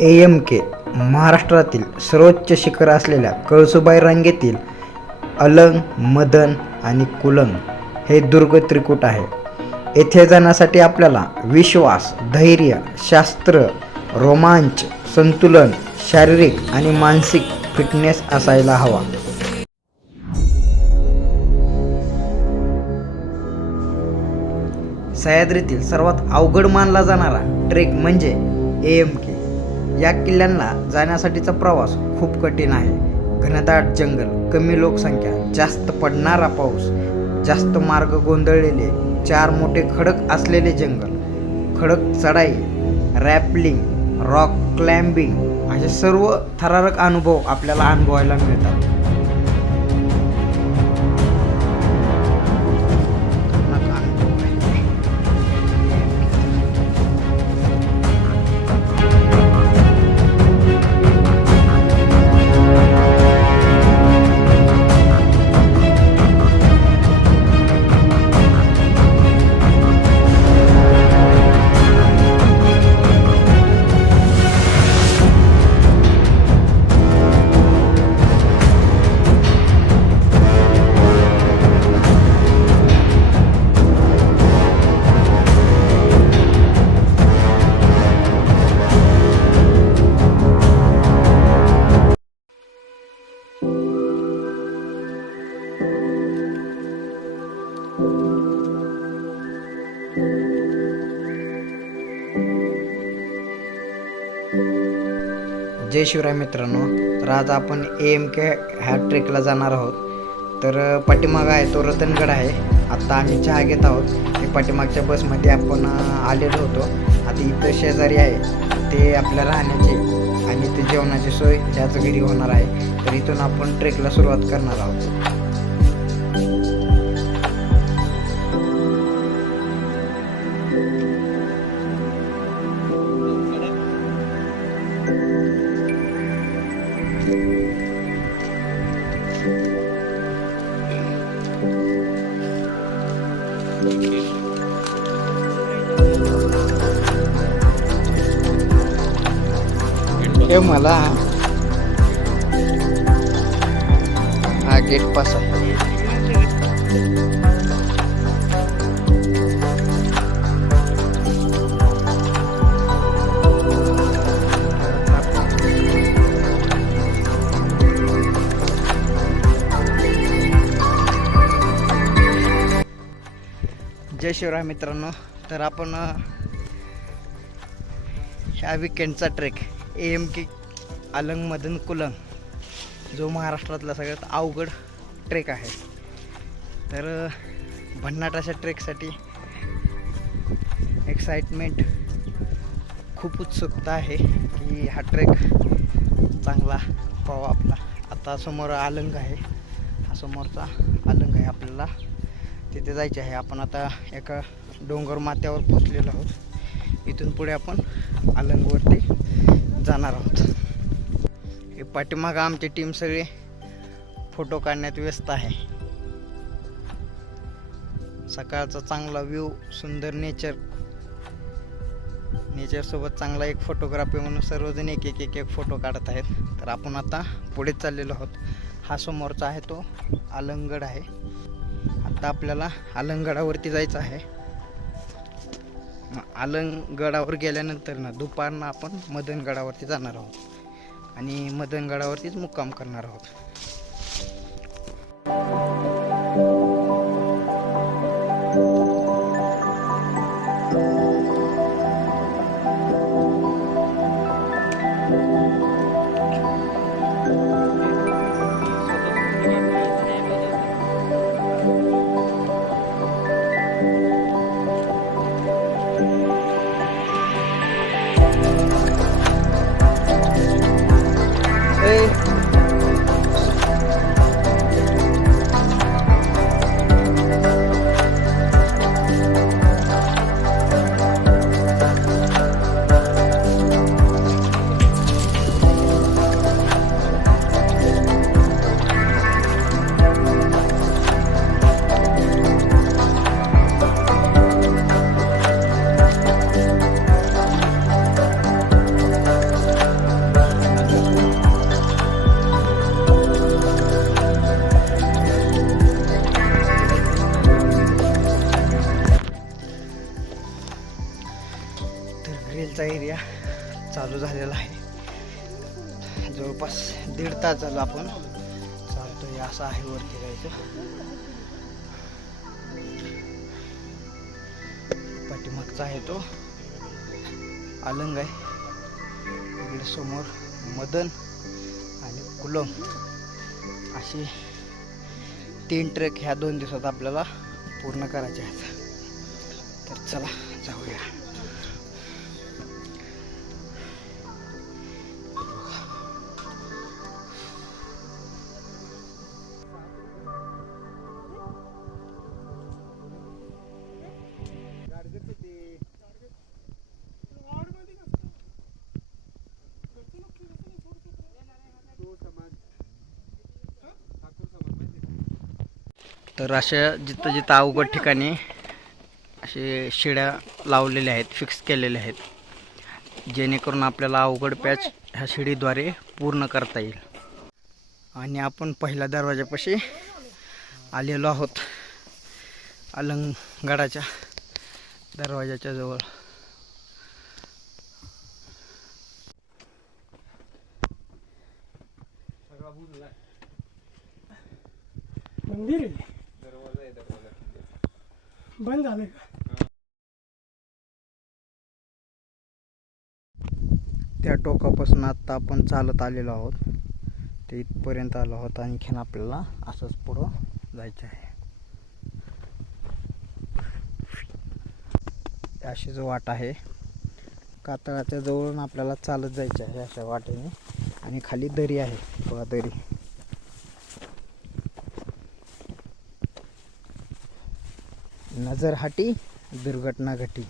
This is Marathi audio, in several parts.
AMK महाराष्ट्रातील सर्वोच्च शिखर असलेल्या कळसुबाई रांगेतील अलंग, मदन आणि कुलंग हे दुर्ग त्रिकूट आहे. येथे जाण्यासाठी आपल्याला विश्वास, धैर्य, शास्त्र, रोमांच, संतुलन, शारीरिक आणि मानसिक फिटनेस असायला हवा. सह्याद्रीतील सर्वात अवघड मानला जाणारा ट्रेक म्हणजे AMK. या किल्ल्यांना जाण्यासाठीचा प्रवास खूप कठीण आहे. घनदाट जंगल, कमी लोकसंख्या, जास्त पडणारा पाऊस, जास्त मार्ग गोंधळलेले, 4 मोठे खडक असलेले जंगल, खडक चढाई, रॅपलिंग, रॉक क्लाइम्बिंग असे सर्व थरारक अनुभव आपल्याला अनुभवायला मिळतात. जय शिवराय मित्रांनो, तर आज आपण AMK ह्या ट्रेकला जाणार आहोत. तर पाठीमागं आहे तो रतनगड आहे. आत्ता आम्ही चहा घेत आहोत. ते पाठीमागच्या बसमध्ये आपण आलेलो होतो. आता इथं शेजारी आहे ते आपल्या राहण्याची आणि ते जेवणाची सोय त्याच घरी होणार आहे. तर इथून आपण ट्रेकला सुरुवात करणार आहोत. हे मला हा गेट पास आहे. जय शिवराय मित्रांनो, तर आपण ह्या विकेंडचा ट्रेक AMK अलंग, मदन, कुलंग जो महाराष्ट्रातला सगळ्यात अवघड ट्रेक आहे. तर भन्नाट अशा ट्रेकसाठी एक्साइटमेंट, खूप उत्सुकता आहे की हा ट्रेक चांगला पाहावा आपला. आता समोर अलंग आहे, हा समोरचा अलंग आहे. आपल्याला तिथे जायचे आहे. आपण आता एका डोंगर माथ्यावर पोचलेलो आहोत. इथून पुढे आपण अलंगवरती जाणार आहोत. हे पाठीमागं आमची टीम सगळे फोटो काढण्यात व्यस्त आहे. सकाळचा चांगला व्ह्यू, सुंदर नेचर सोबत चांगला एक फोटोग्राफी म्हणून सर्वजण एक फोटो काढत आहेत. तर आपण आता पुढे चाललेलो आहोत. हा समोरचा आहे तो अलंगगड आहे. आता आपल्याला अलंगगडावरती जायचं आहे. अलंगगडावर गेल्यानंतर दुपारनं आपण मदनगडावरती जाणार आहोत आणि मदनगडावरतीच मुक्काम करणार आहोत. एरिया चालू झालेला आहे. जवळपास 1.5 तास झालं आपण चालतोय. असं आहे वरती जायचं. पाठीमागचा आहे तो अलंग आहे. इकडे समोर मदन आणि कुलम अशी 3 ट्रेक ह्या 2 दिवसात आपल्याला पूर्ण करायचे आहेत. तर चला जाऊया. तर अशा जिथं जिथं अवघड ठिकाणी असे शिड्या लावलेल्या आहेत, फिक्स केलेल्या आहेत, जेणेकरून आपल्याला अवघड पॅच ह्या शिडीद्वारे पूर्ण करता येईल. आणि आपण पहिल्या दरवाजापाशी आलेलो आहोत, अलंगगडाच्या दरवाजाच्या जवळ. मंदिर आहे. दरवाजा बंद झालं का? त्या टोकापासून आता आपण चालत आलेलो आहोत, ते इथपर्यंत आलो आहोत. आणखीन आपल्याला असंच पुढं जायचं आहे. अशी जो वाट आहे कातळाच्या जवळून आपल्याला चालत जायचं आहे अशा वाटेने. आणि खाली दरी आहे, बघा दरी. नजर हाटी दुर्घटना घटी.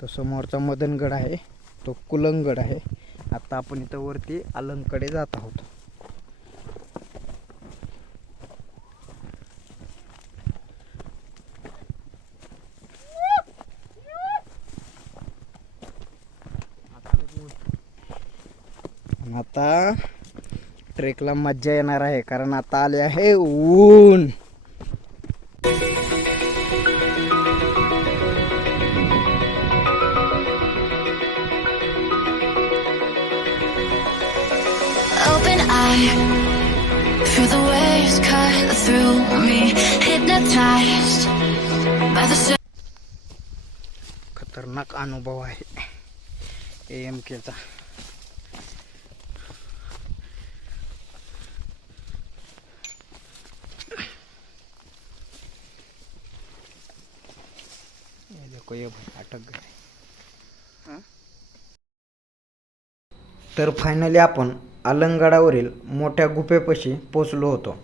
तो समोरचा मदनगड आहे, तो कुलंगड आहे. आता आपण इथं वरती अलंगकडे जात आहोत. आता ट्रेकला मज्जा येणार आहे, कारण आता आले आहे ऊन. Open eye, feel the waves cut through me, hypnotized by the sun. खतरनाक अनुभव आहे AMKचा. अटक गए. तर फायनली आपण अलंगगडावरील मोठ्या गुफेपाशी पोचलो होतो.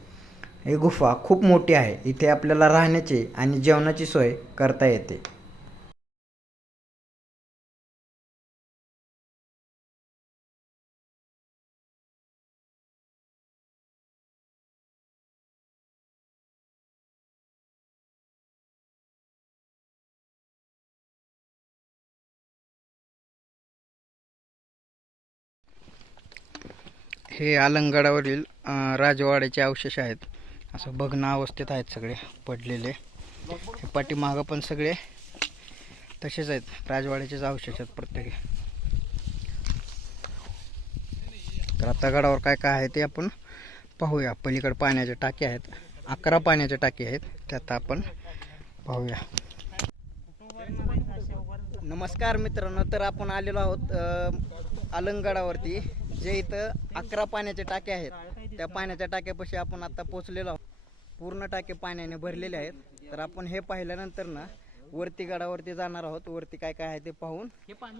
ही गुफा खूप मोठी आहे. इथे आपल्याला राहण्याची आणि जेवणाची सोय करता येते. हे अलंगगडावरील राजवाड्याचे अवशेष आहेत. असं भग्न अवस्थेत आहेत सगळे पडलेले. हे पाठीमागं पण सगळे तसेच आहेत, राजवाड्याचेच अवशेष आहेत प्रत्येकी. तर आता गडावर काय काय आहे ते आपण पाहूया. पलीकडे पाण्याच्या टाकी आहेत, 11 पाण्याच्या टाकी आहेत, त्यात आपण पाहूया. नमस्कार मित्रांनो, तर आपण आलेलो आहोत अलंगगडावरती, जे इथं 11 पाण्याच्या टाक्या आहेत. त्या पाण्याच्या टाक्यापाशी आपण आता पोचलेलो आहोत. पूर्ण टाके पाण्याने भरलेले आहेत. तर आपण हे पाहिल्यानंतर ना वरती गडावरती जाणार आहोत. वरती काय काय आहे ते पाहून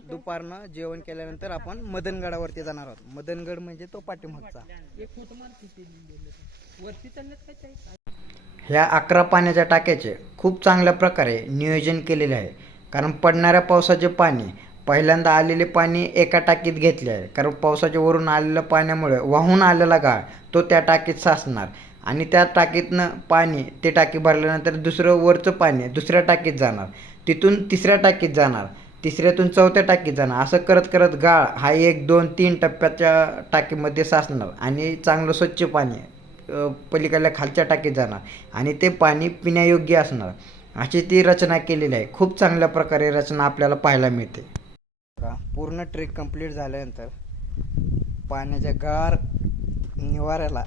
दुपारनं जेवण केल्यानंतर आपण मदनगडावरती जाणार आहोत. मदनगड म्हणजे तो पाठीमागचा. ह्या 11 पाण्याच्या टाक्याचे खूप चांगल्या प्रकारे नियोजन केलेले आहे. कारण पडणाऱ्या पावसाचे पाणी, पहिल्यांदा आलेले पाणी एका टाकीत घेतले आहे. कारण पावसाच्या वरून आलेल्या पाण्यामुळे वाहून आलेला गाळ तो त्या टाकीत साचणार आणि त्या टाकीतनं पाणी, ते टाकी भरल्यानंतर दुसरं वरचं पाणी दुसऱ्या टाकीत जाणार, तिथून तिसऱ्या टाकीत जाणार, तिसऱ्यातून चौथ्या टाकीत जाणार. असं करत करत गाळ हा 1, 2, 3 टप्प्याच्या टाकीमध्ये साचणार आणि चांगलं स्वच्छ पाणी पलीकडल्या खालच्या टाकीत जाणार आणि ते पाणी पिण्यायोग्य असणार. अशी ती रचना केलेली आहे. खूप चांगल्या प्रकारे रचना आपल्याला पाहायला मिळते. पूर्ण ट्रेक कंप्लीट झाल्यानंतर पाण्याच्या गार निवाऱ्याला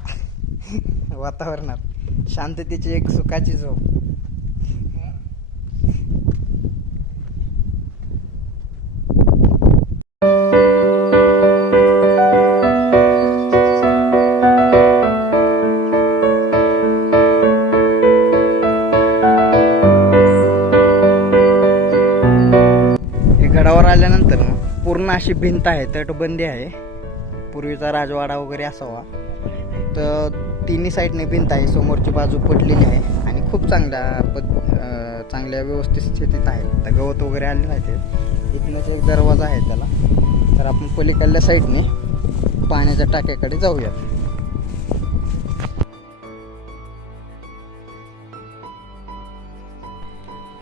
वातावरणात शांततेची एक सुखाची झोप. गडावर आल्यानंतर पूर्ण अशी भिंत आहे, तटबंदी आहे. पूर्वीचा राजवाडा वगैरे असावा. तर तिन्ही साईडने भिंत आहे. समोरची बाजू पडलेली आहे आणि खूप चांगल्या व्यवस्थित स्थितीत आहे. तर गवत वगैरे आलेलं आहे. ते इथनंच एक दरवाजा आहे त्याला. तर आपण पलीकडल्या साईडने पाण्याच्या टाक्याकडे जाऊया.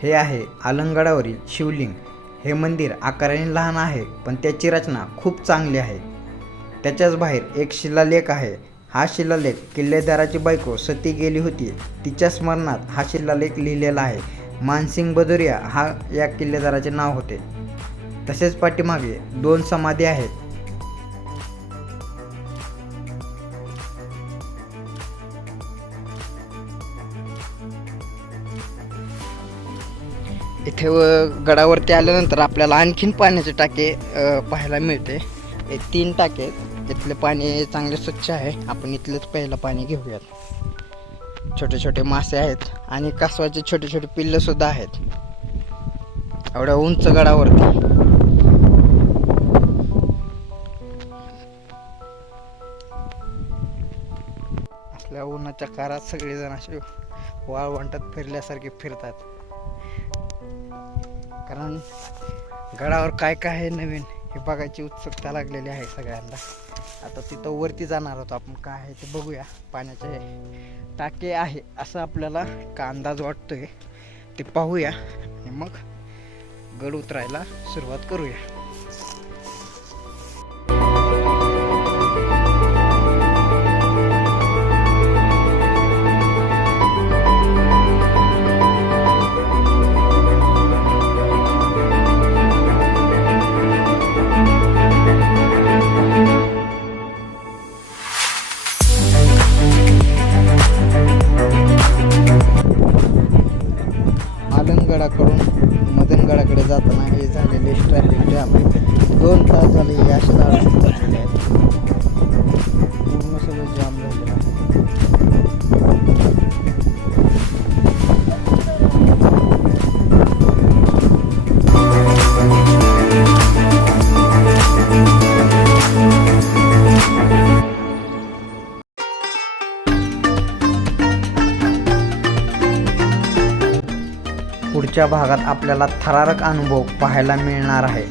हे आहे अलंगगडावरील शिवलिंग. हे मंदिर आकाराने लहान आहे, पण त्याची रचना खूप चांगली आहे. त्याच्याच बाहेर एक शिलालेख आहे. हा शिलालेख किल्लेदाराची बायको सती गेली होती, तिच्या स्मरणात हा शिलालेख लिहिलेला आहे. मानसिंग भदौरिया हा या किल्लेदाराचे नाव होते. तसेच पाठीमागे 2 समाधी आहेत. इथे गडावरती आल्यानंतर आपल्याला आणखीन पाण्याचे टाके पाहायला मिळते. हे 3 टाके आहेत. इथले पाणी चांगले स्वच्छ आहे. आपण इथलेच पहिलं पाणी घेऊयात. छोटे छोटे मासे आहेत आणि कासवाचे छोटे छोटे पिल्लं सुद्धा आहेत एवढ्या उंच गडावरती. असल्या उन्हाच्या कारात सगळेजण असे वाळवंटात फिरल्यासारखे फिरतात. कारण गडावर काय काय आहे नवीन हे बघायची उत्सुकता लागलेली आहे सगळ्यांना. आता तिथं वरती जाणार होतो आपण. काय आहे ते बघूया. पाण्याचे टाके आहे असं आपल्याला का अंदाज वाटतोय ते पाहूया आणि मग गड उतरायला सुरुवात करूया. अलंगगडाकडून मदनगडाकडे जाताना हे झालेले ट्रॅफिक जॅम 2 तास झाले. हे असे झालेले आहेत. पूर्ण सगळं जाम झालेलं आहे. पुढच्या भागात आपल्याला थरारक अनुभव पाहायला मिळणार आहे.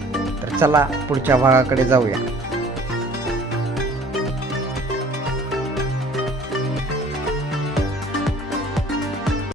तर चला पुढच्या भागाकडे जाऊया.